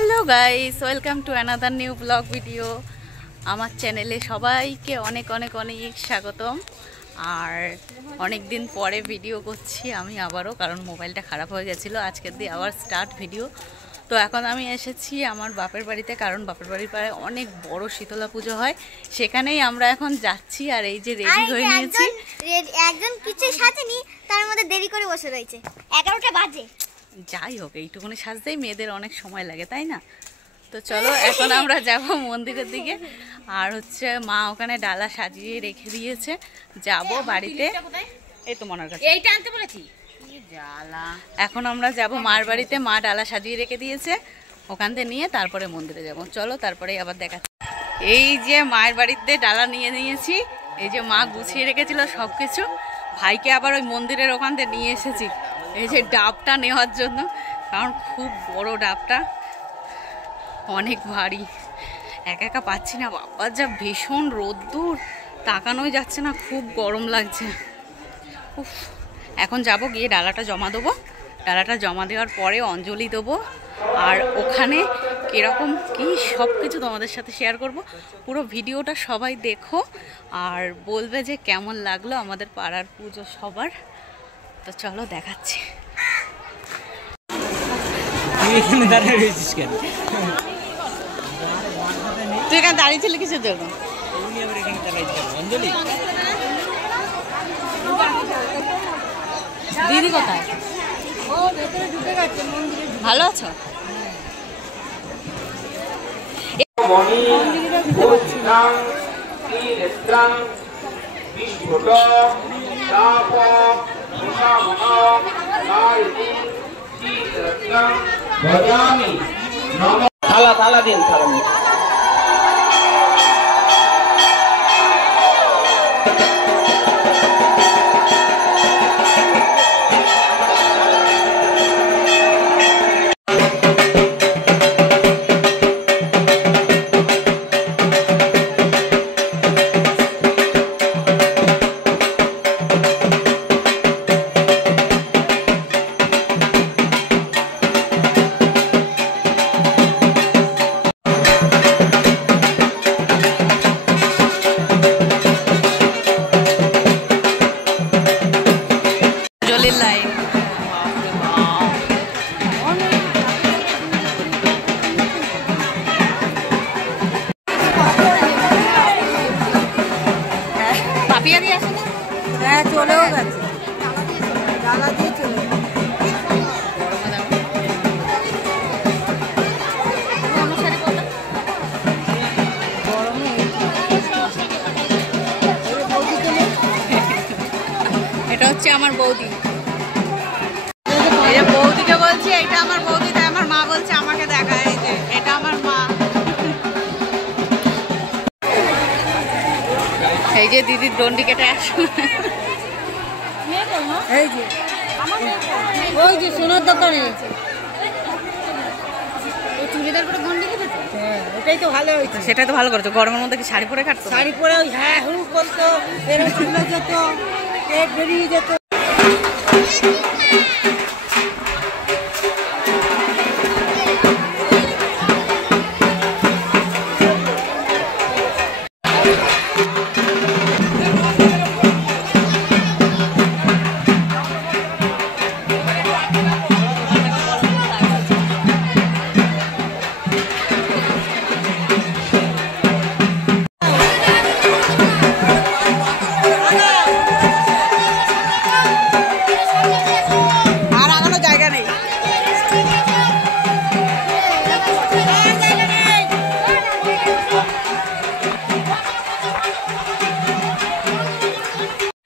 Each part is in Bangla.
Hello guys, welcome to another new blog video. আমার চ্যানেলে সবাইকে অনেক অনেক অনেক স্বাগতম। আর অনেক দিন পরে ভিডিও করছি আমি আবারও, কারণ মোবাইলটা খারাপ হয়ে গেছিলো। আজকের দিয়ে আবার স্টার্ট ভিডিও। তো এখন আমি এসেছি আমার বাপের বাড়িতে, কারণ বাপের বাড়ির পাড়ে অনেক বড় শীতলা পুজো হয়, সেখানেই আমরা এখন যাচ্ছি। আর এই যে রেডি হয়ে নিয়েছি, একজন কিছু সাজেনি, তার মধ্যে দেরি করে বসে রয়েছে, 11টা বাজে। যাই হোক, এইটুকুনি সাজতেই মেয়েদের অনেক সময় লাগে, তাই না? তো চলো এখন আমরা যাব মন্দিরের দিকে। আর হচ্ছে মা ওখানে ডালা সাজিয়ে রেখে দিয়েছে, যাব বাড়িতে। এই তো মনার কাছে এইটা আনতে বলেছি। এখন আমরা যাব মার বাড়িতে, মা ডালা সাজিয়ে রেখে দিয়েছে, ওখান থেকে নিয়ে তারপরে মন্দিরে যাব। চলো তারপরে আবার দেখাচ্ছি। এই যে মায়ের বাড়িতে ডালা নিয়ে নিয়েছি, এই যে মা গুছিয়ে রেখেছিল সব কিছু। ভাইকে আবার ওই মন্দিরের ওখান থেকে নিয়ে এসেছি এই যে ডাবটা নেওয়ার জন্য, কারণ খুব বড় ডাবটা, অনেক ভারী, একা একা পাচ্ছি না। বাবা যা ভীষণ রোদ্দুর, তাকানোই যাচ্ছে না, খুব গরম লাগছে। উফ, এখন যাব গিয়ে ডালাটা জমা দেবো। ডালাটা জমা দেওয়ার পরে অঞ্জলি দেবো, আর ওখানে কীরকম কী সব কিছু তোমাদের সাথে শেয়ার করব। পুরো ভিডিওটা সবাই দেখো আর বলবে যে কেমন লাগলো আমাদের পাড়ার পুজো সবার। তো চলো দেখাচ্ছি। তুই এখানে দাঁড়িয়েছিলি কিসের জন্য? দিদি কোথায়? ভালো আছো? থালা থালা দিন, থালা চলেও গেছে, ডালা দিয়ে চলে এটা হচ্ছে আমার বৌদি। এই যে বৌদিকে বলছি এটা আমার বৌদি, তাই আমার মা বলছে আমাকে দেখা, এই যে এটা আমার মা। এই যে দিদির দণ্ডি কেটে আসলো। এই যে ওই যে সোনার দোকানে চুড়িদার করে গন্ডি কেটেছে। ওটাই তো ভালো হয়েছে। সেটাই তো ভালো করেছো। গরমের মধ্যে কি শাড়ি পরে কাটতো? শাড়ি পরে ওই হ্যাঁ হু করতো, এরকম চুলে যেত, পেট বেরিয়ে যেত।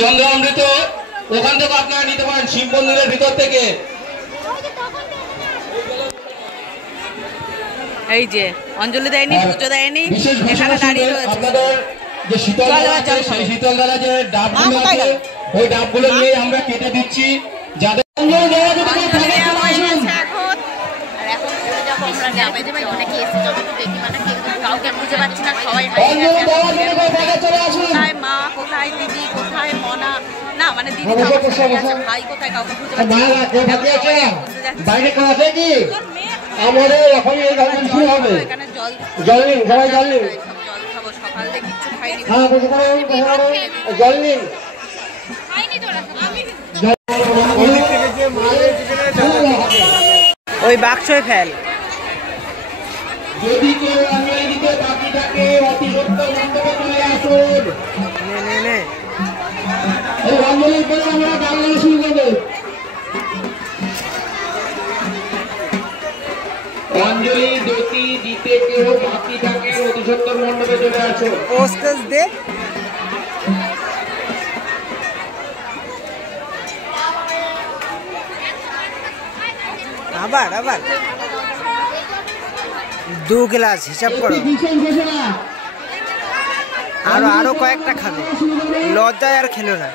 চন্দ্রামৃত ওখান থেকে আপনারা নিতে পারেন, শিব মন্দিরের ভিতর থেকে। এই যে অঞ্জলি দেয়নি, পুজো দেয়নি, এখানে দাঁড়িয়ে রয়েছে। আপনাদের যে শীতল ডালা আছে, সেই শীতল ডালা যে ডাবগুলো আছে, ওই ডাবগুলো নিয়ে আমরা কেটে দিচ্ছি। যাদের অঞ্জলি দেওয়া যদি কোনো থাকে চলে আসুন। আর এখন যখন আমরা যাবে যে অনেকে এসে যতটুকু দেখি মানে কাউকে বুঝে পাচ্ছি না, সবাই অঞ্জলি দেওয়া যদি কোনো থাকে চলে আসুন। কোথায় মা, কোথায় দিদি, কোথায় মনা, না মানে দিদি কাউকে ভাই কোথায় কাউকে বুঝে পাচ্ছি না। বাইরে করা আছে কি? আমাদের এখন এই গান শুরু হবে। এখানে জল জল নিন, সবাই জল নিন। সব জল খাবো, সকাল থেকে কিচ্ছু খাইনি। হ্যাঁ, বসে পড়ুন, জল নিন। ওই বাক্সয় ফেল। যদি কেউ অঞ্জলি দিতে বাকি থাকে অতি সত্তর মণ্ডপে চলে আসুন। এই অঞ্জলির পরে আমরা গান গাওয়া শুরু করবো। অঞ্জলি যদি দিতে কেউ বাকি থাকে অতি সত্তর মণ্ডপে চলে আসুন। পোস্টেজ দে। আবার 2 গ্লাস হিসাব করো। আরো কয়েকটা খাবে, লজ্জায় আর খেলো না।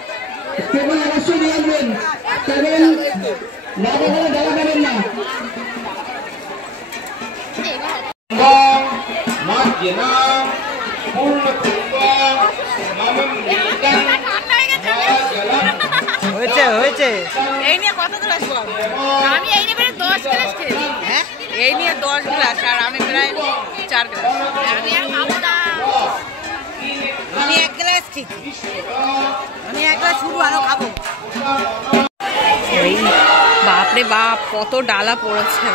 হয়েছে এই নিয়ে কত গ্লাস? আমি এই নিয়ে প্রায় 10 গ্লাস খেয়েছি। হ্যাঁ, এই নিয়ে 10 গ্লাস, আর আমি প্রায় 4 গ্লাস। আমি আর খাবো না। আমি 1 গ্লাস খেয়েছি। আমি 1 গ্লাস শুধু আরো খাবো। এই বাপরে বাপ, কত ডালা পড়েছে।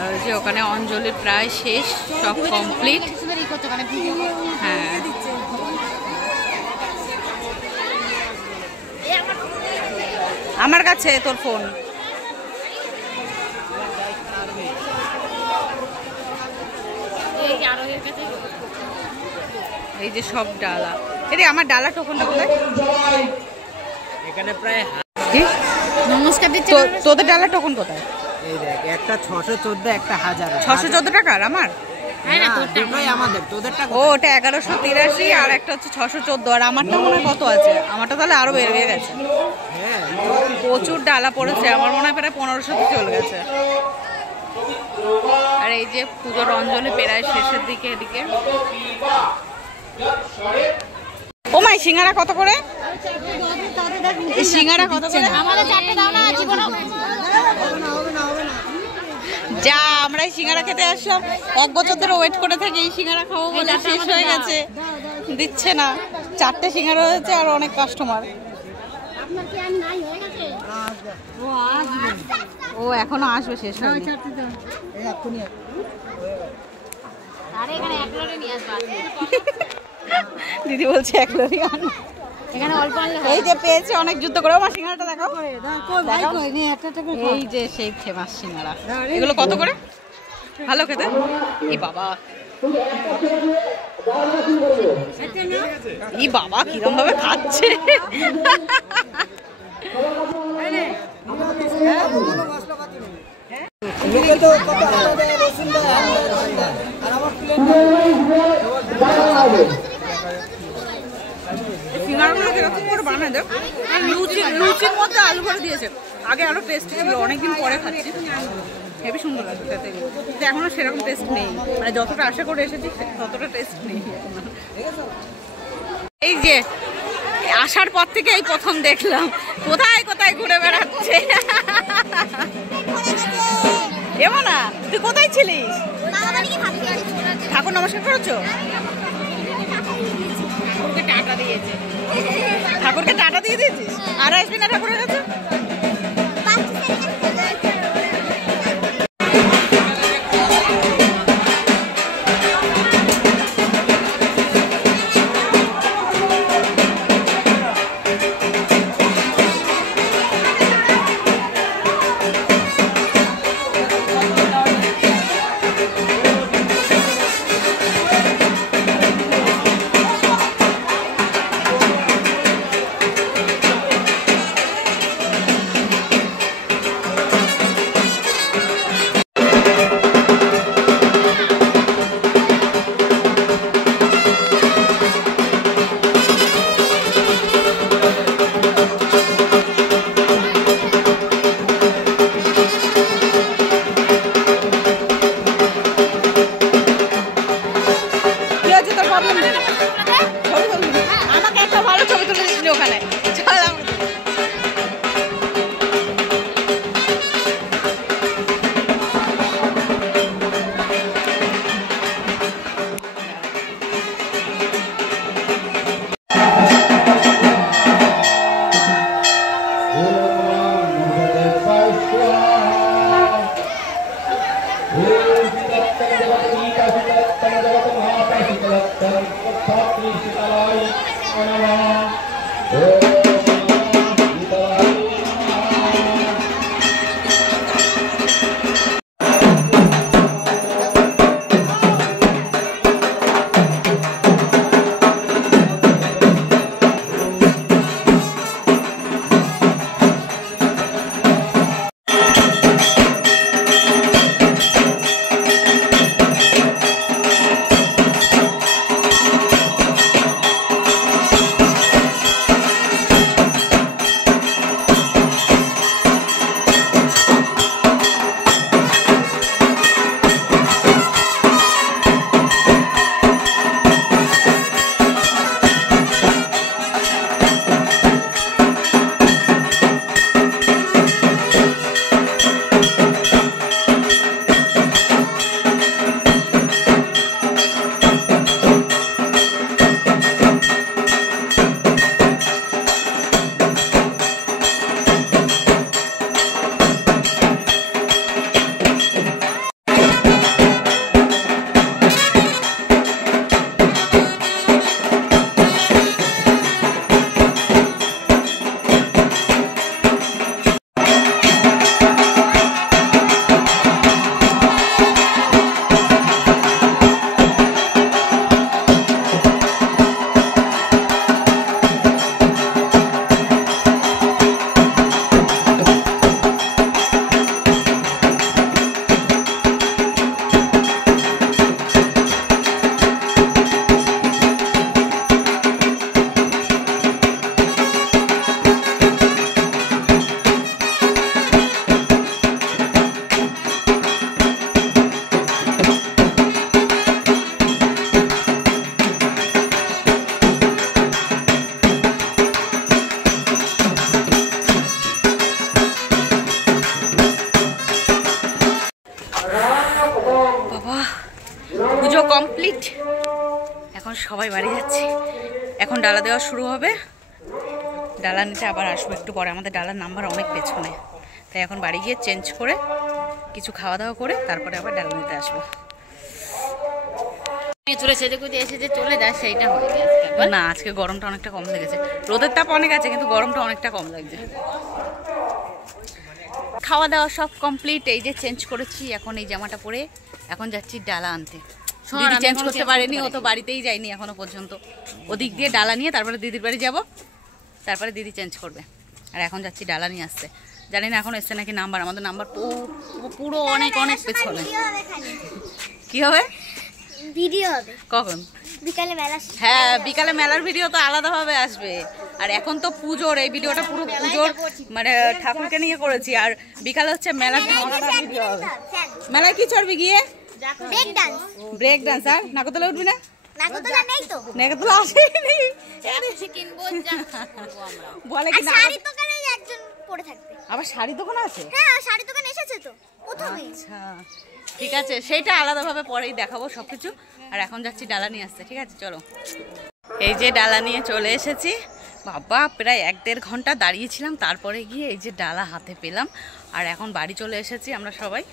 আর যে ওখানে অঞ্জলি প্রায় শেষ, সব কমপ্লিট। হ্যাঁ, আমার কাছে তোর ফোন। এই যে সব ডালা, এরে আমার ডালা টোকনটা কোথায়? এখানে প্রায় নমস্কার দিচ্ছি। তোদের ডালা টোকন কোথায়? এই দেখ, একটা 614, একটা 1000। 614 টাকার আমার? দুটোই আমাদের, তোদেরটা ও, ওটা 1183, আর একটা হচ্ছে 614। আর আমারটা মনে হয় কত আছে? আমারটা তাহলে আরো বেড়ে গেছে। হ্যাঁ, প্রচুর ডালা পড়েছে, আমার মনে হয় প্রায় 1500 চলে গেছে। আর এই যে পুজোর অঞ্জলি প্রায় শেষের দিকে। এদিকে ও মাই, সিঙ্গারা কত করে? এই সিঙ্গারা কত করে? আমাদের 4টে দাও না, জীবনে যা, আমরা এই সিঙ্গারা খেতে আসলাম, 1 বছর ধরে ওয়েট করে থাকি এই সিঙ্গারা খাবো বলে, শেষ হয়ে গেছে, দিচ্ছে না। 4টে সিঙ্গারা হয়েছে আর অনেক কাস্টমার। ও এখনো আসবে, শেষ হয়নি। দিদি বলছে 1 লরি আনো। এই যে পেয়েছে অনেক যুদ্ধ করে। আমার সিঙ্গারাটা দেখাও। এই যে সেই ফেমাস সিঙ্গারা। এগুলো কত করে? ভালো খেতে। এই বাবা, এই বাবা কিরম ভাবে খাচ্ছে। লোকে তো কত আদা দেয়, রসুন দেয়, আর আমার প্লেট সিঙ্গারাগুলো কিরকম করে বানায় দেয়? লুচির মধ্যে আলু ভরে দিয়েছে। আগে আরো টেস্ট ছিল, অনেকদিন পরে খাচ্ছি, হেবি সুন্দর লাগছে খেতে। কিন্তু এখনো সেরকম টেস্ট নেই, মানে যতটা আশা করে এসেছি ততটা টেস্ট নেই। এই যে আসার পর থেকে এই প্রথম দেখলাম, কোথায় কোথায় ঘুরে বেড়াচ্ছে। এমন না, তুই কোথায় ছিলিস? ঠাকুর নমস্কার করেছো? ঠাকুরকে টাটা দিয়ে দিয়েছিস? আর আসবি না ঠাকুরের কাছে? तत्पत्नी शीतलाय नमः। ओम शीतलाय পুজো কমপ্লিট। এখন সবাই বাড়ি যাচ্ছে, এখন ডালা দেওয়া শুরু হবে। ডালা নিতে আবার আসবো একটু পরে, আমাদের ডালার নাম্বার অনেক পেছনে, তাই এখন বাড়ি গিয়ে চেঞ্জ করে কিছু খাওয়া দাওয়া করে তারপরে আবার ডালা নিতে আসবো। চলে সেজে গুজে এসে যে চলে যায় সেইটা হয়ে গেছে না, আজকে গরমটা অনেকটা কম লেগেছে, রোদের তাপ অনেক আছে কিন্তু গরমটা অনেকটা কম লাগছে। খাওয়া দাওয়া সব কমপ্লিট, এই যে চেঞ্জ করেছি, এখন এই জামাটা পরে এখন যাচ্ছি ডালা আনতে। দিদি চেঞ্জ করতে পারেনি, ও তো বাড়িতেই যায়নি এখনো পর্যন্ত। ওদিক দিয়ে ডালা নিয়ে তারপরে দিদির বাড়ি যাব, তারপরে দিদি চেঞ্জ করবে। আর এখন যাচ্ছি ডালা নিয়ে আসতে। জানি না এখন এসছে নাকি নাম্বার, আমাদের নাম্বার পুরো অনেক অনেক পেছনে। কি হবে? ভিডিও হবে কখন? বিকালে মেলা। হ্যাঁ, বিকালে মেলার ভিডিও তো আলাদাভাবে আসবে। আর এখন তো পুজোর, এই ভিডিওটা পুরো পুজোর মানে ঠাকুরকে নিয়ে করেছি। আর বিকালে হচ্ছে মেলার ভিডিও হবে। মেলায় কি চড়বি গিয়ে? Break dance. Break dance. আর নাগরদোলা উঠবি না? নাগরদোলা নেই তো। নাগরদোলা আসেনি। কিনবো বলে আর কি না, শাড়ি দোকানে একজন পড়ে থাকবে। আবার শাড়ি দোকান আছে? হ্যাঁ, শাড়ি দোকান এসেছে তো প্রথমে। আচ্ছা ঠিক আছে, সেইটা আলাদাভাবে পরেই দেখাবো সবকিছু। আর এখন যাচ্ছি ডালা নিয়ে আসতে। ঠিক আছে চলো। এই যে ডালা নিয়ে চলে এসেছি। বাবা, প্রায় 1-1.5 ঘন্টা দাঁড়িয়েছিলাম, তারপরে গিয়ে এই যে ডালা হাতে পেলাম। আর এখন বাড়ি চলে এসেছি আমরা সবাই।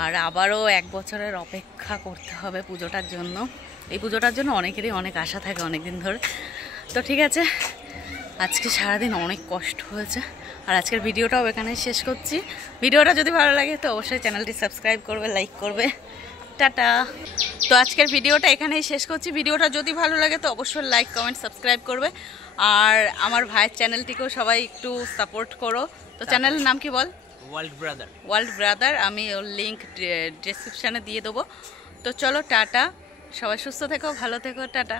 আর আবারও 1 বছরের অপেক্ষা করতে হবে পুজোটার জন্য। এই পুজোটার জন্য অনেকেরই অনেক আশা থাকে অনেক দিন ধরে। তো ঠিক আছে, আজকে সারাদিন অনেক কষ্ট হয়েছে। আর আজকের ভিডিওটাও এখানেই শেষ করছি। ভিডিওটা যদি ভালো লাগে তো অবশ্যই চ্যানেলটি সাবস্ক্রাইব করবে, লাইক করবে। টাটা। তো আজকের ভিডিওটা এখানেই শেষ করছি। ভিডিওটা যদি ভালো লাগে তো অবশ্যই লাইক, কমেন্ট, সাবস্ক্রাইব করবে। আর আমার ভাইয়ের চ্যানেলটিকেও সবাই একটু সাপোর্ট করো। তো চ্যানেলের নাম কি বল? World brother. আমি ওর লিঙ্ক ডেসক্রিপশানে দিয়ে দেবো। তো চলো, টাটা। সবাই সুস্থ থেকো, ভালো থেকো, টাটা।